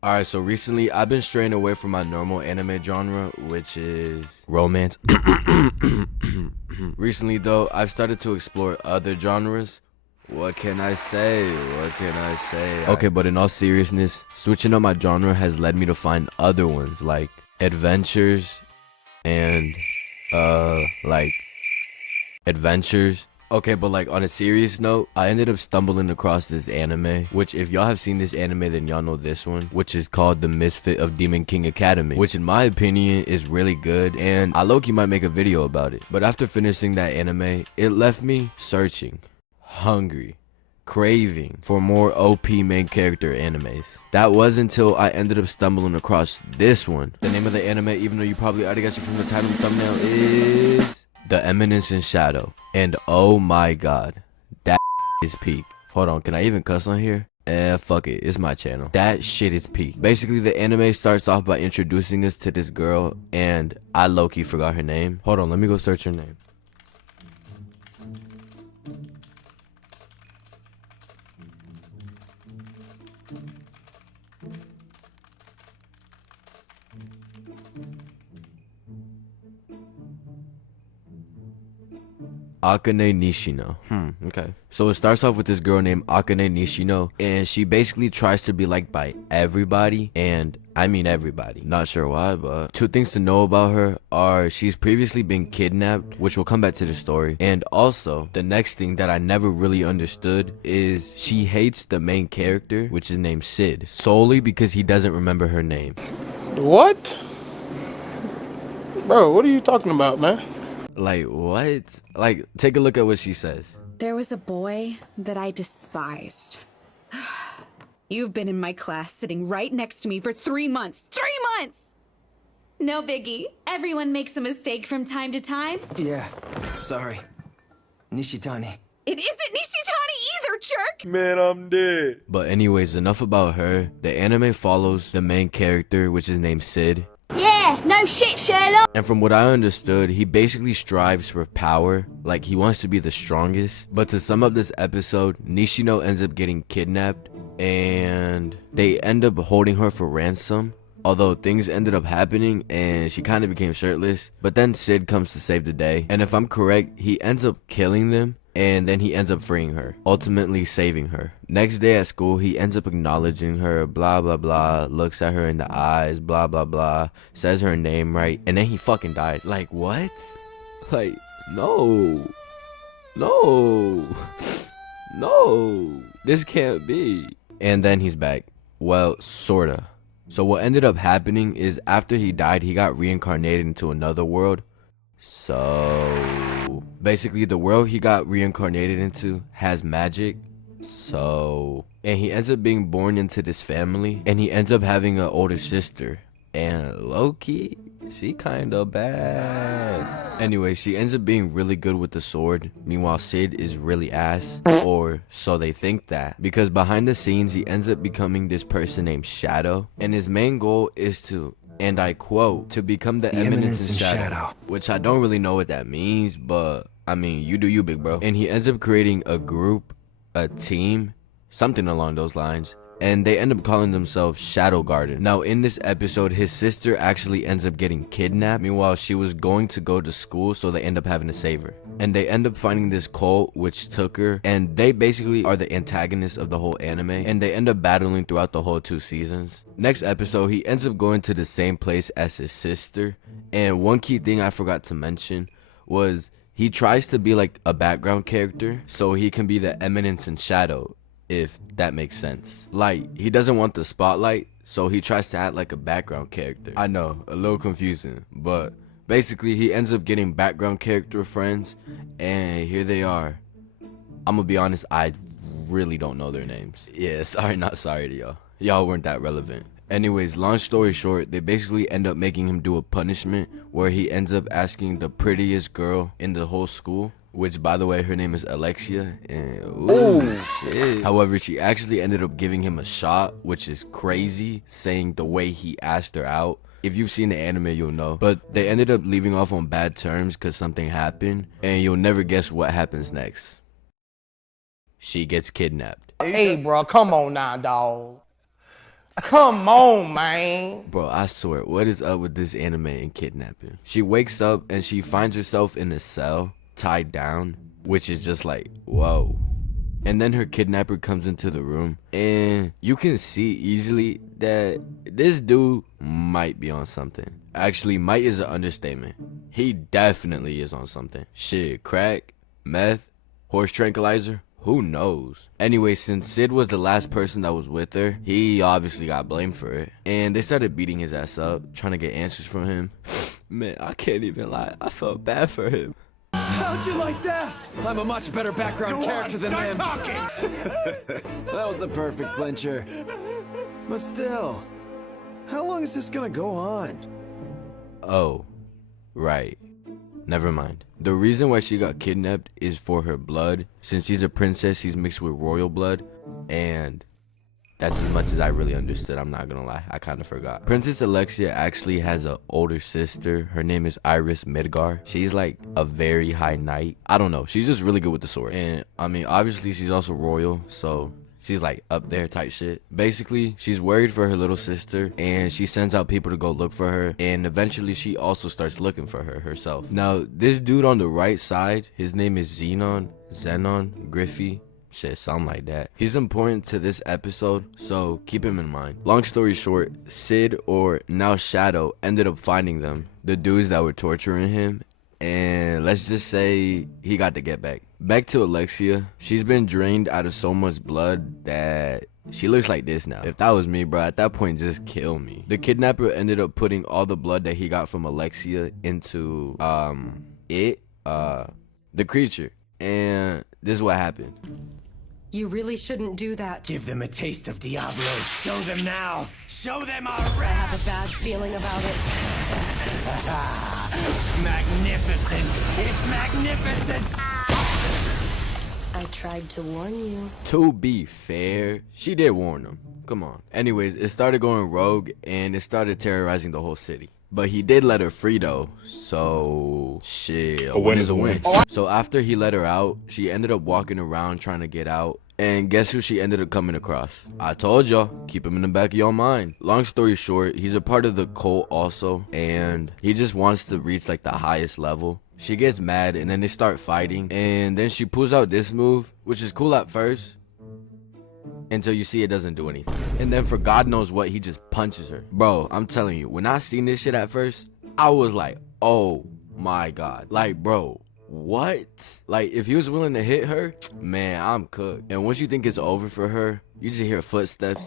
Alright, so recently I've been straying away from my normal anime genre, which is romance. Recently though, I've started to explore other genres. What can I say? What can I say? Okay, but in all seriousness, switching up my genre has led me to find other ones like adventures and like adventures. Okay, but like on a serious note, I ended up stumbling across this anime, which if y'all have seen this anime, then y'all know this one, which is called The Misfit of Demon King Academy, which in my opinion is really good, and I low-key might make a video about it. But after finishing that anime, it left me searching, hungry, craving for more OP main character animes. That was until I ended up stumbling across this one. The name of the anime, even though you probably already got it from the title and thumbnail, is The Eminence in Shadow. And oh my god, that is peak. Hold on, can I even cuss on here? Fuck it, it's my channel. That shit is peak. Basically, the anime starts off by introducing us to this girl, and I low-key forgot her name. Hold on, let me go search her name. Akane Nishino. Okay. So it starts off with this girl named Akane Nishino, and she basically tries to be liked by everybody, and I mean everybody. Not sure why, but two things to know about her are she's previously been kidnapped, which we'll come back to the story, and also the next thing that I never really understood is she hates the main character, which is named Sid, solely because he doesn't remember her name. What? Bro, what are you talking about, man? Like, what? Like, take a look at what she says. There was a boy that I despised. You've been in my class sitting right next to me for 3 months. 3 months! No biggie. Everyone makes a mistake from time to time. Yeah, sorry. Nishitani. It isn't Nishitani either, jerk! Man, I'm dead. But anyways, enough about her. The anime follows the main character, which is named Sid. Yeah, no shit, Sherlock. And from what I understood, he basically strives for power, like he wants to be the strongest. But to sum up this episode, Nishino ends up getting kidnapped and they end up holding her for ransom. Although things ended up happening and she kind of became shirtless. But then Sid comes to save the day. And if I'm correct, he ends up killing them. And then he ends up freeing her, ultimately saving her. Next day at school, he ends up acknowledging her, blah, blah, blah, looks at her in the eyes, blah, blah, blah, says her name right, and then he fucking dies. Like, what? Like, no. No. No. This can't be. And then he's back. Well, sorta. So what ended up happening is after he died, he got reincarnated into another world. So basically the world he got reincarnated into has magic. And he ends up being born into this family, and he ends up having an older sister, and low-key she kinda bad. Anyway, she ends up being really good with the sword. Meanwhile, Sid is really ass, or so they think that, because behind the scenes he ends up becoming this person named Shadow, and his main goal is to, and I quote, to become the eminence in shadow. Which I don't really know what that means, but I mean, you do you, big bro. And he ends up creating a group, a team, something along those lines, and they end up calling themselves Shadow Garden. Now in this episode, his sister actually ends up getting kidnapped. Meanwhile, she was going to go to school, so they end up having to save her. And they end up finding this cult which took her, and they basically are the antagonists of the whole anime, and they end up battling throughout the whole 2 seasons. Next episode, he ends up going to the same place as his sister, and one key thing I forgot to mention was he tries to be like a background character so he can be the eminence in shadow, if that makes sense. Like, he doesn't want the spotlight, so he tries to act like a background character. I know, a little confusing, but basically he ends up getting background character friends, and here they are. I'm gonna be honest, I really don't know their names. Yeah, sorry, not sorry to y'all. Y'all weren't that relevant. Anyways, long story short, they basically end up making him do a punishment where he ends up asking the prettiest girl in the whole school, which by the way, her name is Alexia, and ooh, shit. However, she actually ended up giving him a shot, which is crazy, saying the way he asked her out. If you've seen the anime, you'll know. But they ended up leaving off on bad terms because something happened, and you'll never guess what happens next. She gets kidnapped. Hey, bro, come on now, dog. Come on, man. Bro, I swear, what is up with this anime and kidnapping? She wakes up and she finds herself in a cell, tied down, which is just like, whoa. And then her kidnapper comes into the room, and you can see easily that this dude might be on something. Actually, might is an understatement. He definitely is on something. Shit, crack, meth, horse tranquilizer, who knows? Anyway, since Sid was the last person that was with her, he obviously got blamed for it. And they started beating his ass up, trying to get answers from him. Man, I can't even lie, I felt bad for him. How'd you like that? I'm a much better background character than him. That was the perfect clincher. But still, how long is this gonna go on? Oh, right. Never mind. The reason why she got kidnapped is for her blood. Since she's a princess, she's mixed with royal blood. And that's as much as I really understood. I'm not gonna lie, I kind of forgot. Princess Alexia actually has an older sister. Her name is Iris Midgar. She's like a very high knight. I don't know, she's just really good with the sword. And I mean, obviously she's also royal, so she's like up there type shit. Basically, she's worried for her little sister, and she sends out people to go look for her, and eventually she also starts looking for her herself. Now, this dude on the right side, his name is Zenon Griffey. Shit, something like that. He's important to this episode, so keep him in mind. Long story short, Sid, or now Shadow, ended up finding them, the dudes that were torturing him, and let's just say he got to get back. Back to Alexia. She's been drained out of so much blood that she looks like this now. If that was me, bro, at that point, just kill me. The kidnapper ended up putting all the blood that he got from Alexia into, the creature. And this is what happened. You really shouldn't do that. Give them a taste of Diablo. Show them now. Show them our I have a wrath. bad feeling about it. Magnificent. It's magnificent. I tried to warn you. To be fair, she did warn him. Come on. Anyways, it started going rogue, and it started terrorizing the whole city. But he did let her free though, so shit, a win is a win. So after he let her out, she ended up walking around trying to get out. And guess who she ended up coming across? I told y'all, keep him in the back of your mind. Long story short, he's a part of the cult also, and he just wants to reach like the highest level. She gets mad, and then they start fighting, and then she pulls out this move, which is cool at first, until you see it doesn't do anything. And then for God knows what, he just punches her. Bro, I'm telling you, when I seen this shit at first, I was like, oh my God. Like, bro, what? Like, if he was willing to hit her, man, I'm cooked. And once you think it's over for her, you just hear footsteps.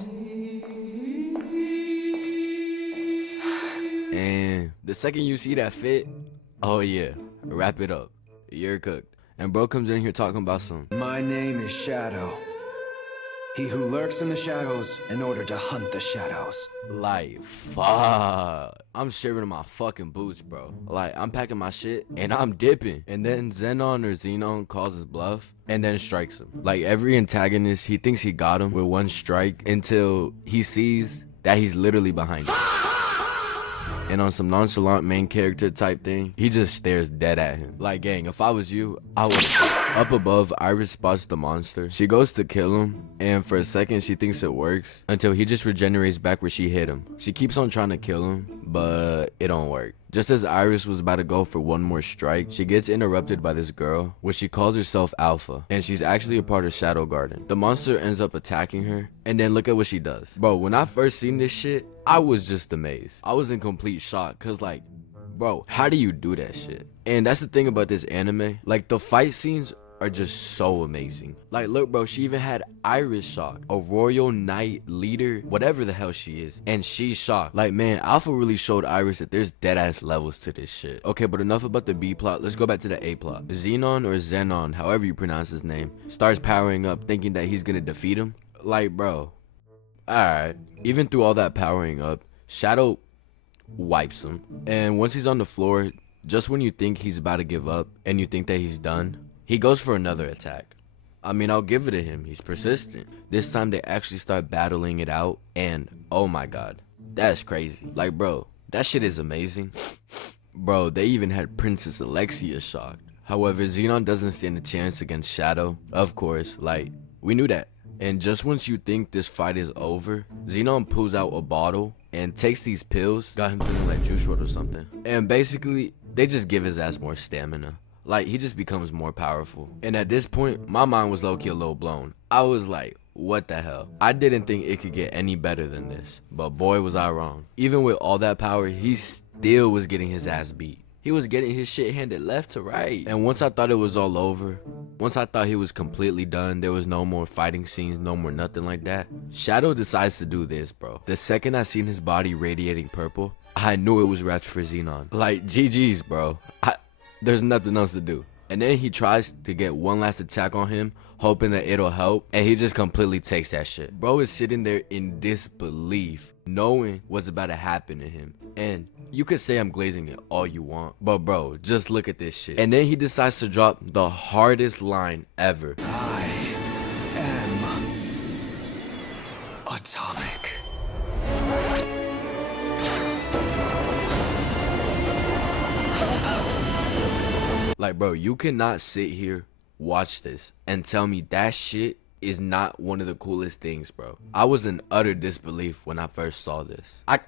And the second you see that fit, oh yeah, wrap it up. You're cooked. And bro comes in here talking about some, My name is Shadow. He who lurks in the shadows in order to hunt the shadows. like, fuck. I'm shivering in my fucking boots, bro. Like, I'm packing my shit and I'm dipping. And then Zenon calls his bluff and then strikes him. Like, every antagonist, he thinks he got him with one strike until he sees that he's literally behind him. And on some nonchalant main character type thing, he just stares dead at him. Like, gang, if I was you, I would. Up above, Iris spots the monster. She goes to kill him, and for a second she thinks it works until he just regenerates back where she hit him. She keeps on trying to kill him, but it don't work. Just as Iris was about to go for one more strike, she gets interrupted by this girl, which she calls herself Alpha, and she's actually a part of Shadow Garden. The monster ends up attacking her, and then look at what she does. Bro, when I first seen this shit, I was just amazed. I was in complete shock, cause like, bro, how do you do that shit? And that's the thing about this anime, like the fight scenes are just so amazing. Like, look, bro, she even had Iris shocked, a royal knight leader, whatever the hell she is, and she's shocked. Like, man, Alpha really showed Iris that there's dead ass levels to this shit. Okay, but enough about the B plot. Let's go back to the A plot. Zenon, however you pronounce his name, starts powering up, thinking that he's gonna defeat him. Like, bro, alright. Even through all that powering up, Shadow wipes him, and once he's on the floor, just when you think he's about to give up and you think that he's done, he goes for another attack. I mean, I'll give it to him. He's persistent. This time they actually start battling it out, and oh my God, that's crazy. Like, bro, that shit is amazing. Bro, they even had Princess Alexia shocked. However, Zenon doesn't stand a chance against Shadow. Of course, like, we knew that. And just once you think this fight is over, Zenon pulls out a bottle and takes these pills, got him feeling like Juice WRLD or something. And basically, they just give his ass more stamina. Like, he just becomes more powerful. And at this point, my mind was low-key a little blown. I was like, what the hell? I didn't think it could get any better than this. But boy, was I wrong. Even with all that power, he still was getting his ass beat. He was getting his shit handed left to right. And once I thought it was all over, once I thought he was completely done, there was no more fighting scenes, no more nothing like that, Shadow decides to do this, bro. The second I seen his body radiating purple, I knew it was wrapped for Zenon. Like, GG's, bro. There's nothing else to do. And then he tries to get one last attack on him, hoping that it'll help, and he just completely takes that shit. Bro is sitting there in disbelief, knowing what's about to happen to him. And you could say I'm glazing it all you want, but bro, just look at this shit. And then he decides to drop the hardest line ever. I am atomic. Like, bro, you cannot sit here, watch this, and tell me that shit is not one of the coolest things, bro. I was in utter disbelief when I first saw this. I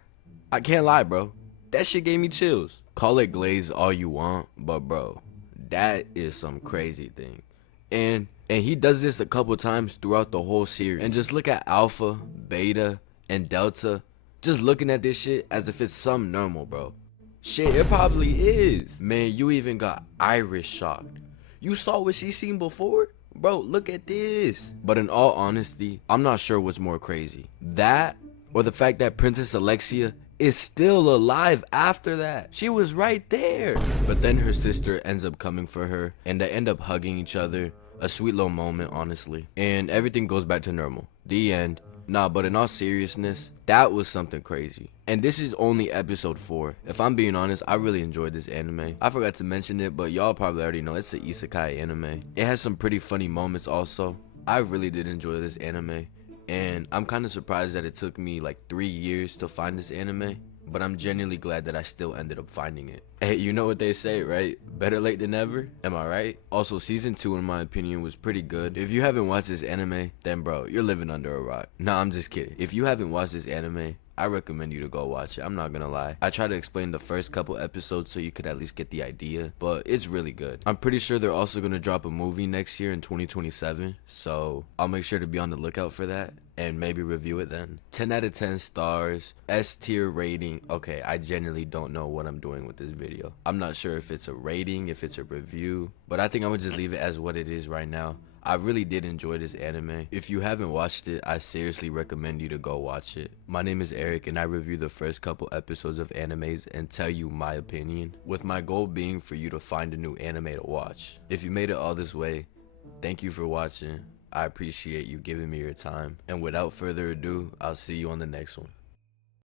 can't lie, bro. That shit gave me chills. Call it glaze all you want, but bro, that is some crazy thing. And he does this a couple times throughout the whole series. And just look at Alpha, Beta, and Delta. Just looking at this shit as if it's some normal, bro. Shit, it probably is. Man, you even got Iris shocked. You saw what she seen before? Bro, look at this. But in all honesty, I'm not sure what's more crazy. That, or the fact that Princess Alexia is still alive after that. She was right there. But then her sister ends up coming for her, and they end up hugging each other. A sweet little moment, honestly. And everything goes back to normal. The end. Nah, but in all seriousness, that was something crazy. And this is only episode 4. If I'm being honest, I really enjoyed this anime. I forgot to mention it, but y'all probably already know it's an isekai anime. It has some pretty funny moments also. I really did enjoy this anime. And I'm kind of surprised that it took me like 3 years to find this anime. But I'm genuinely glad that I still ended up finding it. Hey, you know what they say, right? Better late than never. Am I right? Also, season 2, in my opinion, was pretty good. If you haven't watched this anime, then bro, you're living under a rock. Nah, I'm just kidding. If you haven't watched this anime, I recommend you to go watch it. I'm not gonna lie. I try to explain the first couple episodes so you could at least get the idea, but it's really good. I'm pretty sure they're also gonna drop a movie next year in 2027, so I'll make sure to be on the lookout for that and maybe review it then. 10 out of 10 stars, S tier rating. Okay, I genuinely don't know what I'm doing with this video. I'm not sure if it's a rating, if it's a review, but I think I'm gonna just leave it as what it is right now. I really did enjoy this anime. If you haven't watched it, I seriously recommend you to go watch it. My name is Eric and I review the first couple episodes of animes and tell you my opinion, with my goal being for you to find a new anime to watch. If you made it all this way, thank you for watching. I appreciate you giving me your time. And without further ado, I'll see you on the next one.